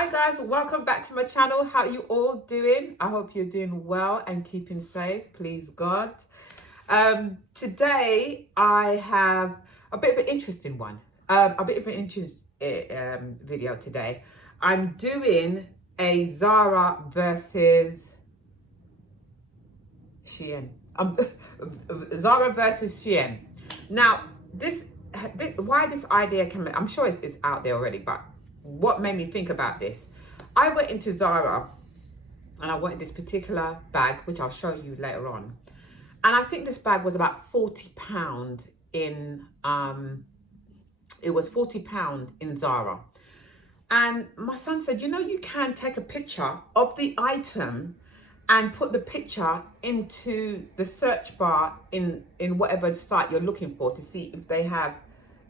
Hi guys, welcome back to my channel. How are you all doing? I hope you're doing well and keeping safe, please God. Today I have a bit of an interesting one, video today. I'm doing a Zara versus SHEIN. Zara versus SHEIN. Now, why this idea came, I'm sure it's out there already, but what made me think about this? I went into Zara and I wanted this particular bag, which I'll show you later on. And I think this bag was about £40 in, it was £40 in Zara. And my son said, you know, you can take a picture of the item and put the picture into the search bar in whatever site you're looking for to see if they have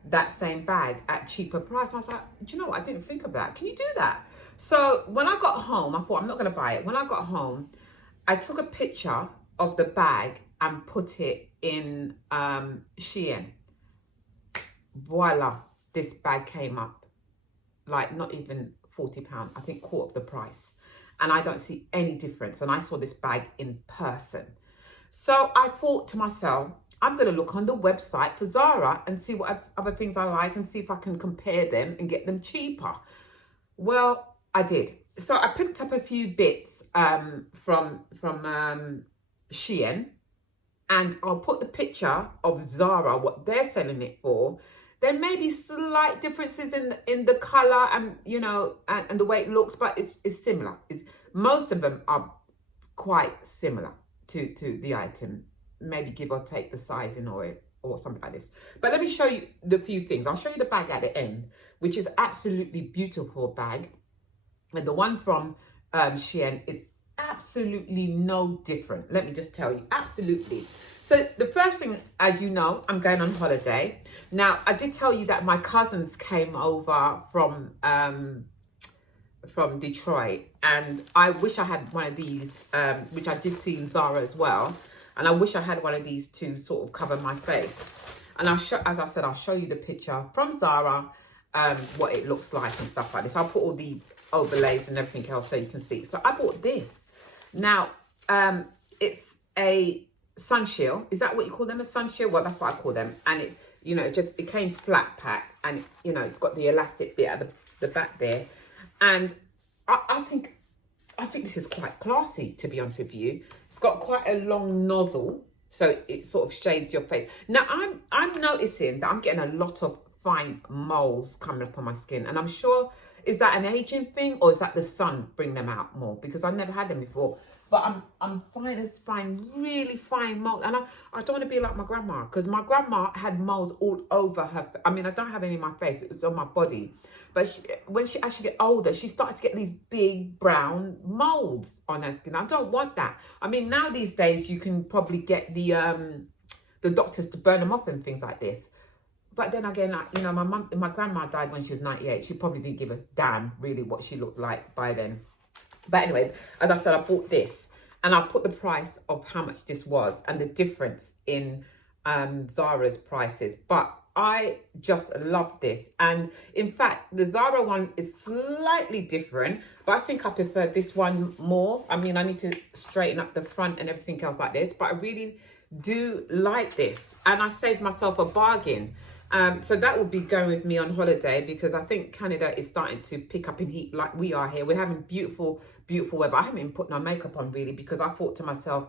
that same bag at cheaper price. I was like, do you know what? I didn't think of that. Can you do that? So when I got home, I thought, I'm not going to buy it. When I got home, I took a picture of the bag and put it in SHEIN. Voila, this bag came up. Like not even £40, I think quarter of the price. And I don't see any difference. And I saw this bag in person. So I thought to myself, I'm going to look on the website for Zara and see what other things I like and see if I can compare them and get them cheaper. Well, I did. So I picked up a few bits from SHEIN, and I'll put the picture of Zara, what they're selling it for. There may be slight differences in the color and, you know, and the way it looks, but it's similar. Most of them are quite similar to the item. Maybe give or take the sizing or something like this. But let me show you the few things. I'll show you the bag at the end, which is absolutely beautiful bag. And the one from SHEIN is absolutely no different. Let me just tell you, absolutely. So the first thing, as you know, I'm going on holiday. Now, I did tell you that my cousins came over from Detroit, and I wish I had one of these, which I did see in Zara as well. And I wish I had one of these to sort of cover my face. And as I said, I'll show you the picture from Zara, what it looks like and stuff like this. I'll put all the overlays and everything else so you can see. So I bought this. Now, it's a sun shield. Is that what you call them? A sun shield? Well, that's what I call them. And it, you know, it came flat pack, and you know, it's got the elastic bit at the back there. And I think this is quite classy, to be honest with you. It's got quite a long nozzle, so it sort of shades your face. Now, I'm noticing that I'm getting a lot of fine moles coming up on my skin, and I'm sure, is that an aging thing, or is that the sun bring them out more? Because I've never had them before. But I'm fine, really fine moles. And I don't want to be like my grandma, because my grandma had moles all over her. I mean, I don't have any in my face. It was on my body. But when she actually get older, she started to get these big brown moles on her skin. I don't want that. I mean, now these days, you can probably get the doctors to burn them off and things like this. But then again, like, you know, my grandma died when she was 98. She probably didn't give a damn, really, what she looked like by then. But anyway, as I said, I bought this, and I put the price of how much this was and the difference in Zara's prices. But I just love this. And in fact, the Zara one is slightly different, but I think I prefer this one more. I mean, I need to straighten up the front and everything else like this, but I really do like this. And I saved myself a bargain. So that will be going with me on holiday, because I think Canada is starting to pick up in heat like we are here. We're having beautiful, beautiful weather. I haven't even put no makeup on really, because I thought to myself,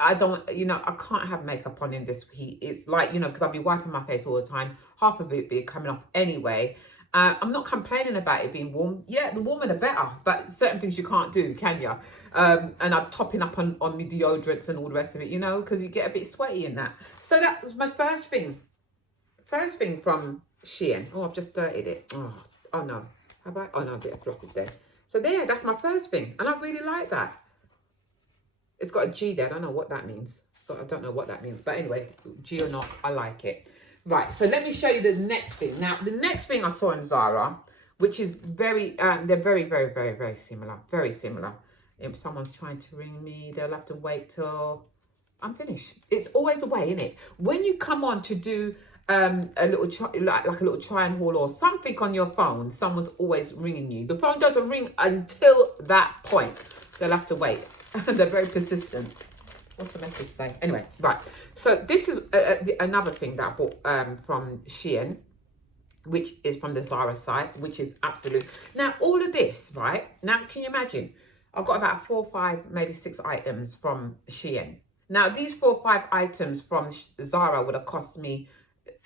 I don't, you know, I can't have makeup on in this heat. It's like, you know, because I'll be wiping my face all the time. Half of it be coming off anyway. I'm not complaining about it being warm. Yeah, the warmer the better. But certain things you can't do, can you? And I'm topping up on my deodorants and all the rest of it, you know, because you get a bit sweaty in that. So that was my first thing. First thing from SHEIN. Oh, I've just dirtied it. Oh no. Have I? Oh no, a bit of fluff is there. So there, that's my first thing. And I really like that. It's got a G there. I don't know what that means. I don't know what that means. But anyway, G or not, I like it. Right, so let me show you the next thing. Now, the next thing I saw in Zara, which is very, they're very, very, very, very similar. Very similar. If someone's trying to ring me, they'll have to wait till I'm finished. It's always a way, isn't it? When you come on to do a little like a little try and haul or something on your phone, someone's always ringing you. The phone doesn't ring until that point. They'll have to wait. They're very persistent. What's the message say? Anyway, right. So this is another thing that I bought from SHEIN, which is from the Zara site, which is absolute. Now, all of this, right? Now, can you imagine? I've got about 4, 5, maybe 6 items from SHEIN. Now, these 4 or 5 items from Zara would have cost me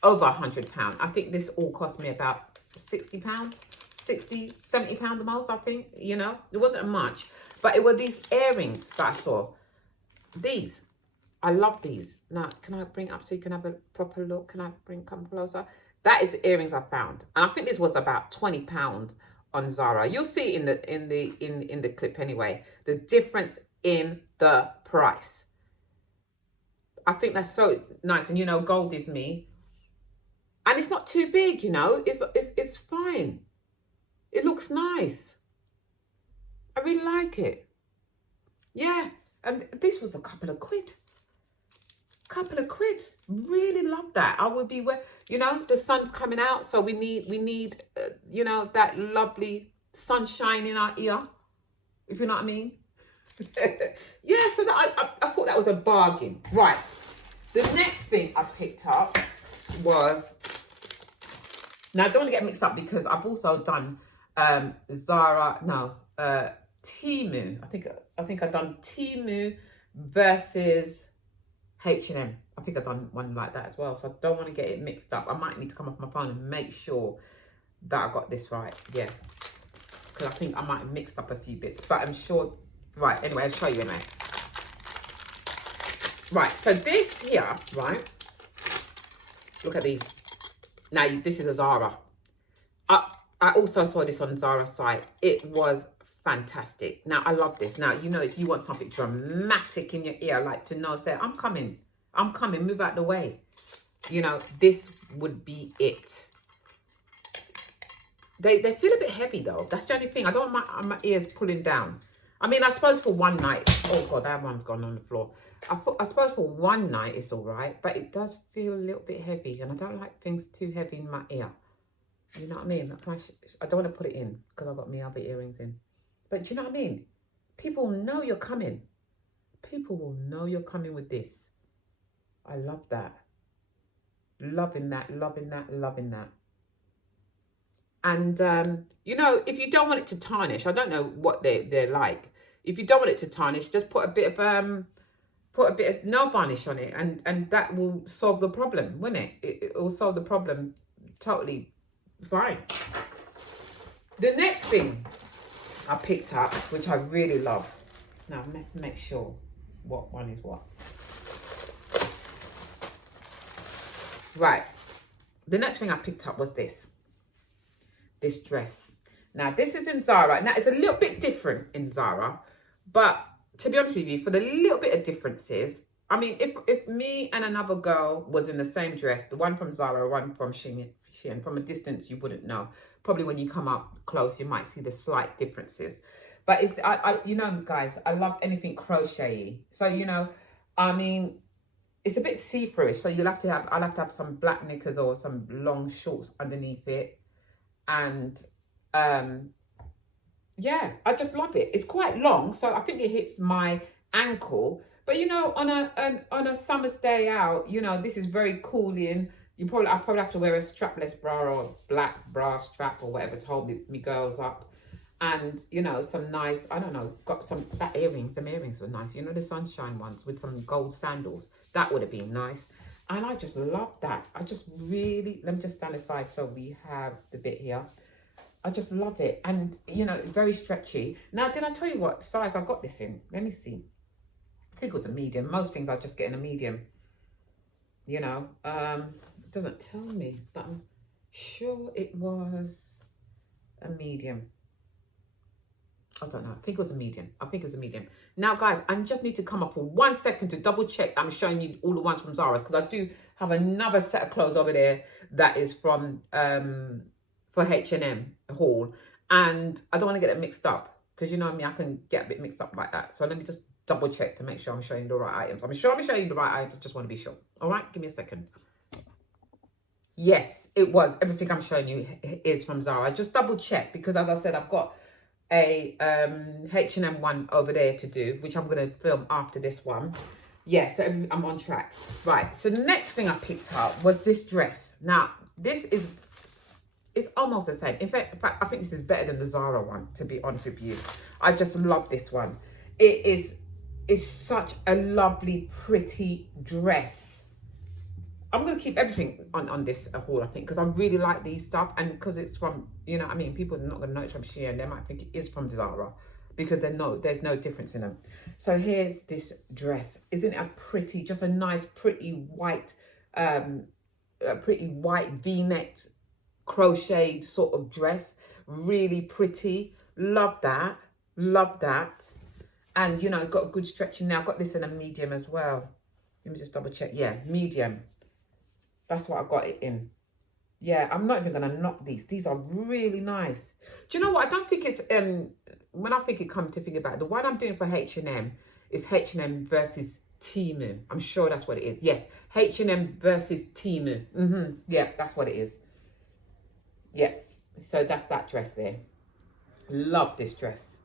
over £100. I think this all cost me about £60, 60, £70 the most, I think. You know, it wasn't much. But it were these earrings that I saw. These. I love these. Now, can I bring up so you can have a proper look? Can I come closer? That is the earrings I found. And I think this was about £20 on Zara. You'll see in the clip anyway, the difference in the price. I think that's so nice. And you know, gold is me. And it's not too big, you know. It's fine. It looks nice. I really like it. Yeah. And this was a couple of quid. Really love that. I would be where, you know, the sun's coming out, so we need you know, that lovely sunshine in our ear, if you know what I mean. Yeah, so that I thought that was a bargain. Right. The next thing I picked up was, now I don't want to get mixed up because I've also done Temu. I think I've done Temu versus H&M. I think I've done one like that as well. So I don't want to get it mixed up. I might need to come off my phone and make sure that I got this right. Yeah. Because I think I might have mixed up a few bits. But I'm sure. Right. Anyway, I'll show you anyway. Right. So this here, right. Look at these. Now, this is a Zara. I also saw this on Zara's site. It was fantastic. Now, I love this. Now, you know, if you want something dramatic in your ear, like to know, say, I'm coming, move out the way. You know, this would be it. They feel a bit heavy, though. That's the only thing. I don't want my ears pulling down. I mean, I suppose for one night. Oh, God, that one's gone on the floor. I suppose for one night it's all right, but it does feel a little bit heavy, and I don't like things too heavy in my ear. You know what I mean? I don't want to put it in because I've got my other earrings in. But do you know what I mean? People know you're coming. People will know you're coming with this. I love that. Loving that. And, you know, if you don't want it to tarnish, I don't know what they're like. If you don't want it to tarnish, just put a bit of nail varnish on it, and that will solve the problem, won't it? It will solve the problem totally fine. The next thing I picked up, which I really love. Now, let's make sure what one is what. Right. The next thing I picked up was this dress. Now, this is in Zara. Now, it's a little bit different in Zara, but to be honest with you, for the little bit of differences, I mean, if me and another girl was in the same dress, the one from Zara, one from SHEIN, from a distance, you wouldn't know. Probably when you come up close, you might see the slight differences. But it's, you know, guys, I love anything crochet-y. So, you know, I mean, it's a bit see-through. So I'll have to have some black knickers or some long shorts underneath it. And, yeah, I just love it. It's quite long, so I think it hits my ankle. But, you know, on a summer's day out, you know, this is very cooling. I'll probably have to wear a strapless bra or black bra strap or whatever to hold me girls up. And, you know, some nice, I don't know, got some, earrings were nice. You know, the sunshine ones with some gold sandals. That would have been nice. And I just love that. I just really, let me just stand aside so we have the bit here. I just love it. And, you know, very stretchy. Now, did I tell you what size I got this in? Let me see. I think it was a medium. Most things I just get in a medium. You know, it doesn't tell me, but I'm sure it was a medium. I don't know. I think it was a medium. Now, guys, I just need to come up for 1 second to double check. I'm showing you all the ones from Zara's because I do have another set of clothes over there that is from for H&M haul, and I don't want to get it mixed up because, you know me, I can get a bit mixed up like that. So let me just double check to make sure I'm showing you the right items. I'm sure I'm showing you the right items. Just want to be sure. All right, give me a second. Yes, it was. Everything I'm showing you is from Zara. Just double check, because as I said, I've got a H&M one over there to do, which I'm going to film after this one. Yeah, so I'm on track. Right, so the next thing I picked up was this dress. Now, this is, it's almost the same. In fact, I think this is better than the Zara one, to be honest with you. I just love this one. It's such a lovely, pretty dress. I'm going to keep everything on this haul, I think, because I really like these stuff. And because it's from, you know, I mean, people are not going to know it's from SHEIN. They might think it is from Zara because there's no difference in them. So here's this dress. Isn't it a pretty, just a nice, pretty white V-necked crocheted sort of dress. Really pretty. Love that. Love that. And, you know, got a good stretching now. I've got this in a medium as well. Let me just double check. Yeah, medium. That's what I got it in. Yeah, I'm not even going to knock these. These are really nice. Do you know what? I don't think it's, when I think it comes to think about it, the one I'm doing for H&M is H&M versus Temu. I'm sure that's what it is. Yes, H&M versus Temu. Yeah, that's what it is. Yeah, so that's that dress there. Love this dress.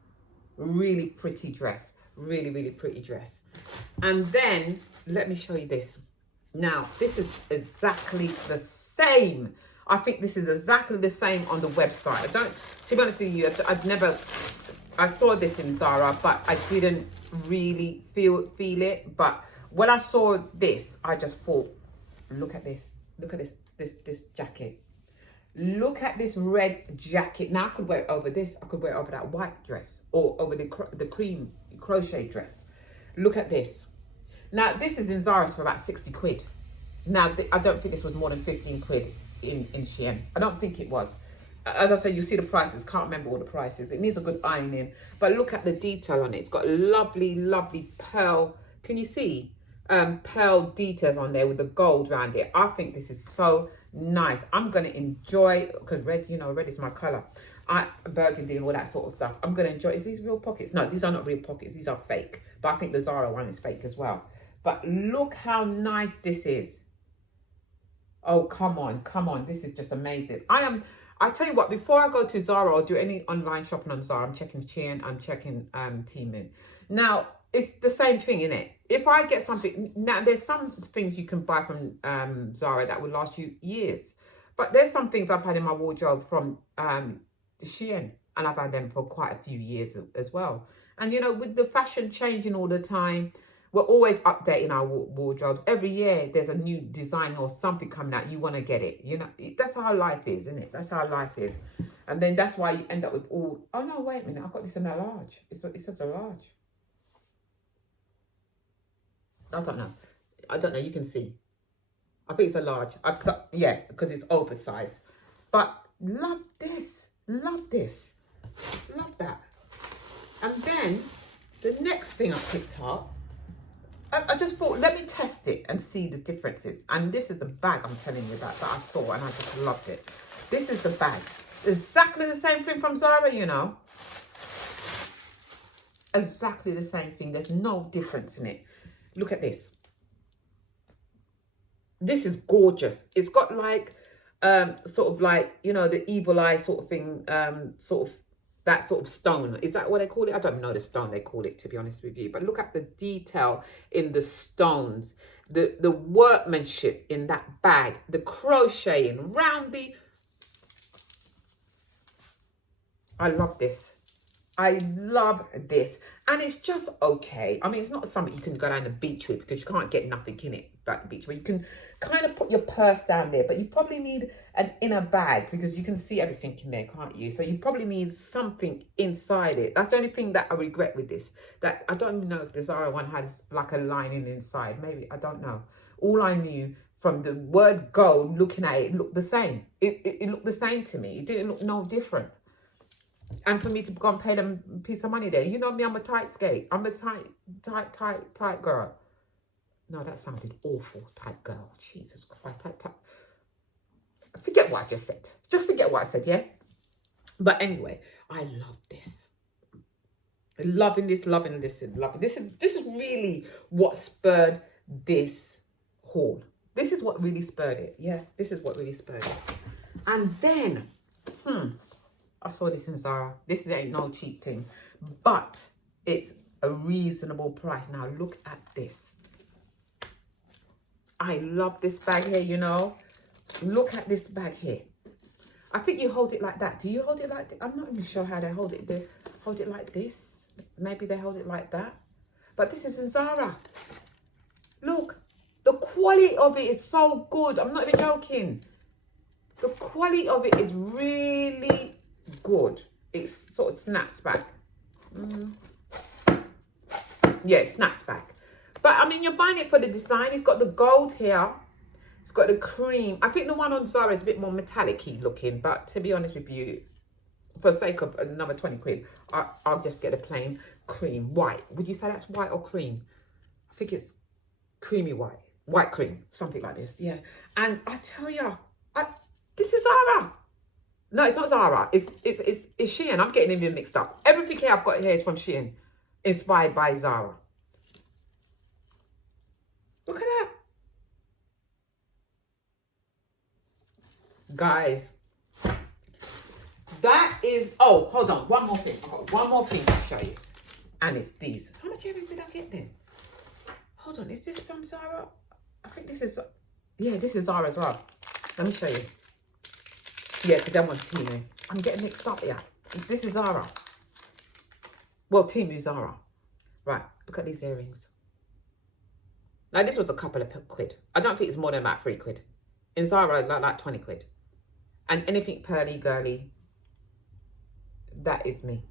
Really pretty dress. Really, really pretty dress. And then, let me show you this. Now, this is exactly the same. I think this is exactly the same on the website. To be honest with you, I saw this in Zara, but I didn't really feel it. But when I saw this, I just thought, look at this. Look at this jacket. Look at this red jacket. Now I could wear it over this. I could wear it over that white dress or over the cream crochet dress. Look at this. Now, this is in Zara's for about 60 quid. Now, I don't think this was more than 15 quid in SHEIN. I don't think it was. As I say, you see the prices. Can't remember all the prices. It needs a good ironing. But look at the detail on it. It's got lovely, lovely pearl. Can you see? Pearl details on there with the gold around it. I think this is so nice. I'm going to enjoy, because red, you know, red is my colour. Burgundy and all that sort of stuff. I'm going to enjoy. Is these real pockets? No, these are not real pockets. These are fake. But I think the Zara one is fake as well. But look how nice this is. Oh, come on, come on. This is just amazing. I tell you what, before I go to Zara or do any online shopping on Zara, I'm checking SHEIN, I'm checking Temu. Now, it's the same thing, isn't it? If I get something, now there's some things you can buy from Zara that will last you years. But there's some things I've had in my wardrobe from SHEIN, and I've had them for quite a few years as well. And, you know, with the fashion changing all the time, we're always updating our wardrobes. Every year there's a new design or something coming out. You want to get it. You know, that's how life is, isn't it? That's how life is. And then that's why you end up with all... Oh, no, wait a minute. I've got this in a large. It says a large. I don't know. You can see. I think it's a large. Yeah, because it's oversized. But love this. Love this. Love that. And then the next thing I picked up, I just thought, let me test it and see the differences. And this is the bag I'm telling you about that I saw, and I just loved it. This is the bag. Exactly the same thing from Zara, you know. Exactly the same thing. There's no difference in it. Look at this. This is gorgeous. It's got like, sort of like, you know, the evil eye sort of thing, sort of, that sort of stone. Is that what they call it? I don't know the stone they call it, to be honest with you. But look at the detail in the stones, the workmanship in that bag, the crocheting round the... I love this. I love this. And it's just okay. I mean, it's not something you can go down the beach with because you can't get nothing in it at the beach. But you can kind of put your purse down there. But you probably need an inner bag because you can see everything in there, can't you? So you probably need something inside it. That's the only thing that I regret with this. That I don't even know if the Zara one has like a lining inside. Maybe, I don't know. All I knew from the word go, looking at it, looked the same. It looked the same to me. It didn't look no different. And for me to go and pay them a piece of money there. You know me, I'm a tight skate. I'm a tight girl. No, that sounded awful. Tight girl. Jesus Christ. Tight. Forget what I just said. Just forget what I said, yeah? But anyway, I love this. Loving this. This is really what spurred this haul. This is what really spurred it. Yeah, this is what really spurred it. And then, I saw this in Zara. This ain't no cheap thing, but it's a reasonable price. Now look at this. I love this bag here, you know. Look at this bag here. I think you hold it like that. Do you hold it like that? I'm not even sure how they hold it. They hold it like this. Maybe they hold it like that. But this is in Zara. Look, the quality of it is so good. I'm not even joking. The quality of it is really good. It sort of snaps back. Yeah, it snaps back. But I mean, you're buying it for the design. It's got the gold here. It's got the cream. I think the one on Zara is a bit more metallic-y looking. But to be honest with you, for the sake of another 20 quid, I'll just get a plain cream. White. Would you say that's white or cream? I think it's creamy white. White cream. Something like this. Yeah. And I tell you, this is Zara. No, it's not Zara. It's SHEIN. I'm getting them mixed up. Everything here I've got here is from SHEIN. Inspired by Zara. Look at that. Guys. That is... Oh, hold on. One more thing. I've got one more thing to show you. And it's these. How much earrings did I get then? Hold on. Is this from Zara? I think this is... Yeah, this is Zara as well. Let me show you. Yeah, because that one's Temu. I'm getting mixed up here. This is Zara. Well, Temu Zara. Right, look at these earrings. Now, this was a couple of quid. I don't think it's more than about 3 quid. In Zara, like 20 quid. And anything pearly, girly, that is me.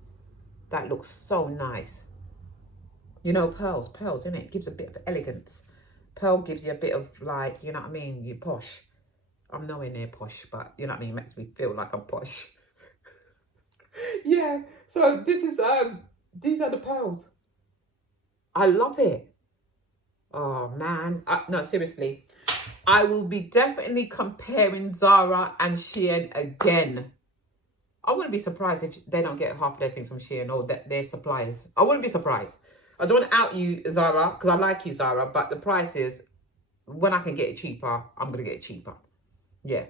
That looks so nice. You know, pearls, innit? It gives a bit of elegance. Pearl gives you a bit of, like, you know what I mean? You're posh. I'm nowhere near posh, but you know what I mean? It makes me feel like I'm posh. Yeah, so this is, these are the pearls. I love it. Oh, man. No, seriously. I will be definitely comparing Zara and SHEIN again. I wouldn't be surprised if they don't get half their things from SHEIN or their suppliers. I wouldn't be surprised. I don't want to out you, Zara, because I like you, Zara, but the price is, when I can get it cheaper, I'm going to get it cheaper. Yeah.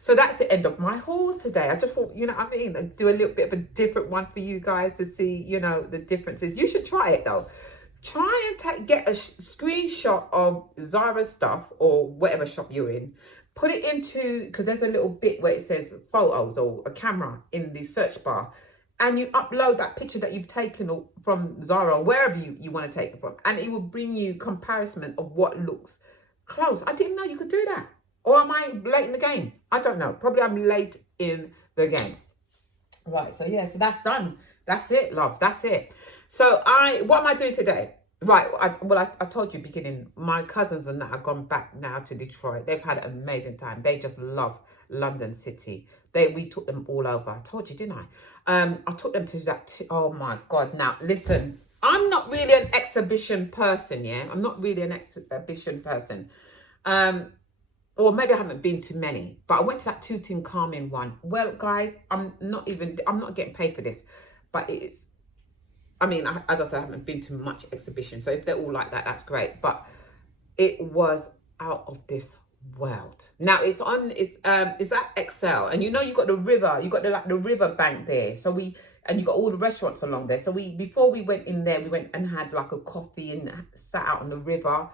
So that's the end of my haul today. I just thought, you know what I mean, I'd do a little bit of a different one for you guys to see, you know, the differences. You should try it though. Try and get a screenshot of Zara stuff or whatever shop you're in. Put it into, because there's a little bit where it says photos or a camera in the search bar. And you upload that picture that you've taken from Zara or wherever you want to take it from. And it will bring you comparison of what looks close. I didn't know you could do that. Or am I late in the game? I don't know. Probably I'm late in the game. Right, so yeah, so that's done. That's it, love. That's it. So what am I doing today? Right, I told you beginning, my cousins and that have gone back now to Detroit. They've had an amazing time. They just love London City. We took them all over. I told you, didn't I? I took them to that. Oh my God. Now, listen, I'm not really an exhibition person, yeah? I'm not really an exhibition person. Or maybe I haven't been to many, but I went to that Tutankhamun one. Well, guys, I'm not getting paid for this, but it's, I mean, as I said, I haven't been to much exhibition. So if they're all like that, that's great. But it was out of this world. Now it's at Excel, and you know, you got the river, you got the river bank there. So and you got all the restaurants along there. So before we went in there, we went and had like a coffee and sat out on the river.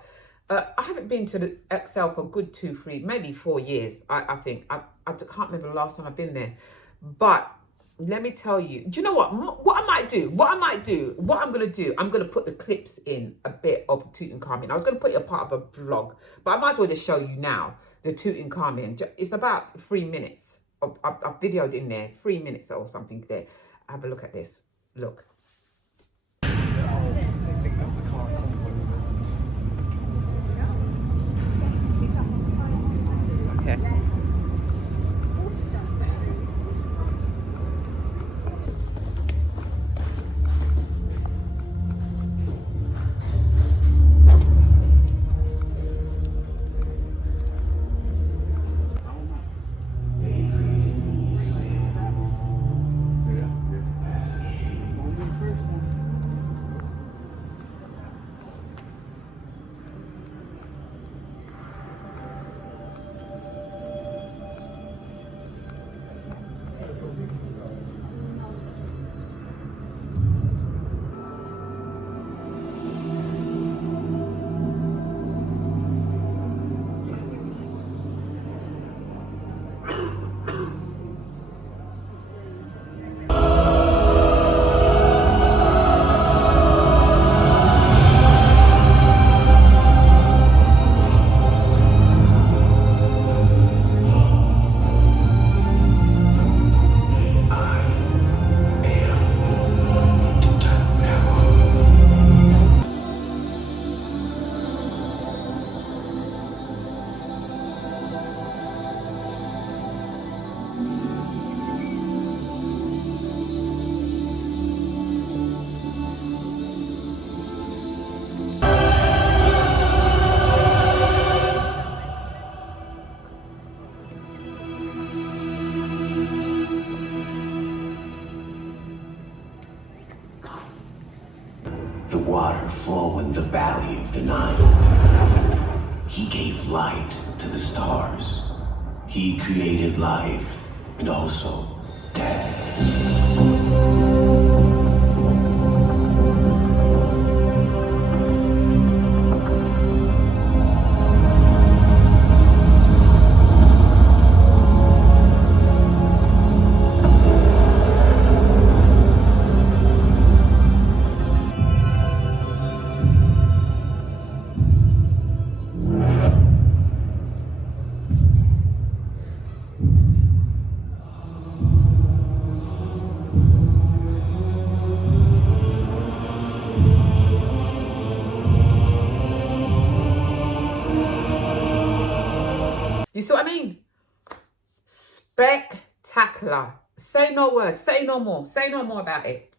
I haven't been to the Excel for a good 2, 3, maybe 4 years. I think I can't remember the last time I've been there. But let me tell you, do you know what? What I'm going to do, I'm going to put the clips in a bit of Tutankhamun. I was going to put it a part of a vlog, but I might as well just show you now the Tutankhamun. It's about 3 minutes. I've videoed in there, 3 minutes or something there. Have a look at this. Look. Okay. The water flow in the valley of the Nile. He gave light to the stars. He created life and also death. You see what I mean? Spectacular. Say no word. Say no more. Say no more about it.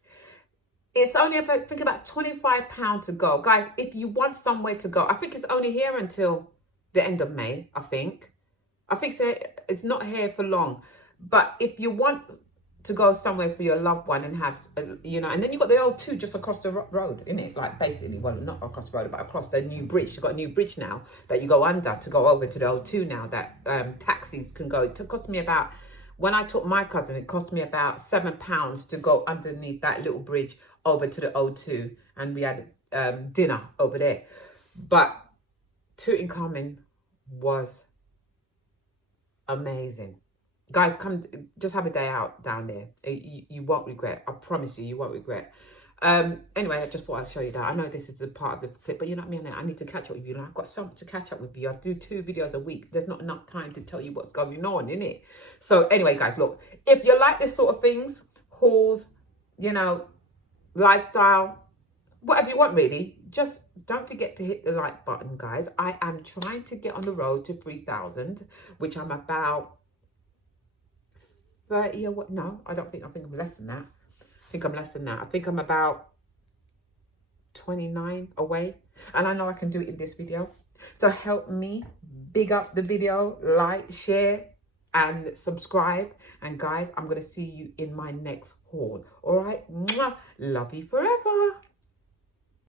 It's only about, I think about £25 to go. Guys, if you want somewhere to go, I think it's only here until the end of May, I think. I think it's not here for long. But if you want to go somewhere for your loved one and have, you know, and then you've got the O2 just across the road, isn't it? Like basically, well, not across the road, but across the new bridge. You've got a new bridge now that you go under to go over to the O2 now that taxis can go. It cost me about, when I took my cousin, it cost me about £7 to go underneath that little bridge over to the O2, and we had dinner over there. But Tutankhamun was amazing. Guys, come, just have a day out down there. You won't regret. I promise you, you won't regret. Anyway, I just thought I'd show you that. I know this is a part of the clip, but you know what I mean? I need to catch up with you. I've got so much to catch up with you. I do 2 videos a week. There's not enough time to tell you what's going on, innit? So anyway, guys, look, if you like this sort of things, hauls, you know, lifestyle, whatever you want really, just don't forget to hit the like button, guys. I am trying to get on the road to 3,000, which I'm about 30 or what? No, I think I'm less than that. I think I'm less than that. I think I'm about 29 away, and I know I can do it in this video. So help me big up the video, like, share, and subscribe. And guys, I'm gonna see you in my next haul. All right, mwah. Love you forever.